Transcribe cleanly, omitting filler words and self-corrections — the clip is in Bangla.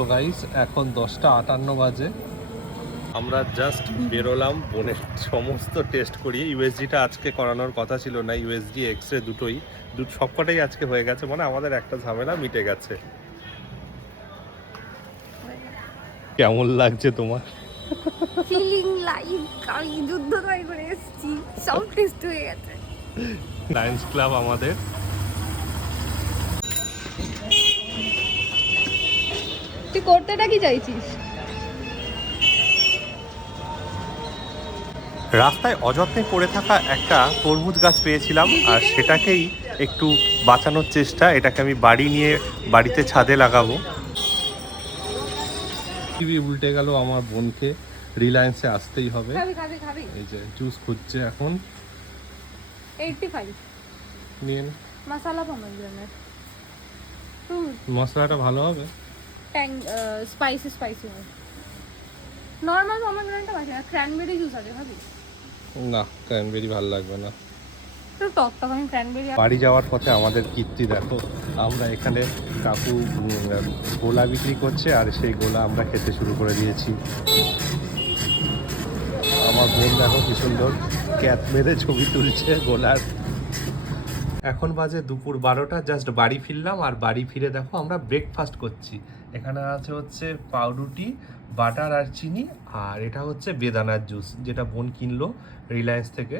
তো গাইস এখন 10:58 বাজে, আমরা জাস্ট বেরোলাম বোনের সমস্ত টেস্ট করিয়ে। ইউএসজিটা আজকে করানোর কথা ছিল না, ইউএসজি এক্স-রে দুটোই সবকটাই আজকে হয়ে গেছে, মানে আমাদের একটা ঝামেলা মিটে গেছে। কেমন লাগছে তোমার? ফিলিং লাইক আমি যুদ্ধ করে এসেছি, সব টেস্ট হয়ে গেছে। লায়ন্স ক্লাব আমাদের। তুই করতেটা কি চাইছিস? রাস্তায় অযত্নে পড়ে থাকা একটা তরমুজ গাছ পেয়েছিলাম, আর সেটাকেই একটু বাঁচানোর চেষ্টা। এটাকে আমি বাড়ি নিয়ে বাড়িতে ছাদে লাগাবো। টিভি উল্টে গেল, আমার বোনকে রিলায়েন্সে আসতেই হবে। খাবি এই যে জুস খুঁজছে এখন। 85 নিয়ে নে। মশলা পমগ্রেনেট। মশলাটা ভালো হবে, ট্যাং স্পাইসি হয়। নর্মাল পমগ্রেনেটটা বাকি না, ক্র্যানবেরি জুস আছে খাবি? না ক্র্যানবেরি ভালো লাগবে না। তো টক আমি ক্র্যানবেরি। বাড়ি যাওয়ার পথে আমাদের কীর্তি দেখো, আমরা এখানে কাকু গোলা বিক্রি করছে, আর সেই গোলা আমরা খেতে শুরু করে দিয়েছি। আমার বোন দেখো কি সুন্দর ক্যাপ মেরে ছবি তুলছে গোলার। এখন বাজে দুপুর 12টা, জাস্ট বাড়ি ফিরলাম, আর বাড়ি ফিরে দেখো আমরা ব্রেকফাস্ট করছি। এখানে আছে হচ্ছে পাউরুটি, বাটার আর চিনি, আর এটা হচ্ছে বেদানার জুস যেটা বোন কিনলো রিলায়েন্স থেকে।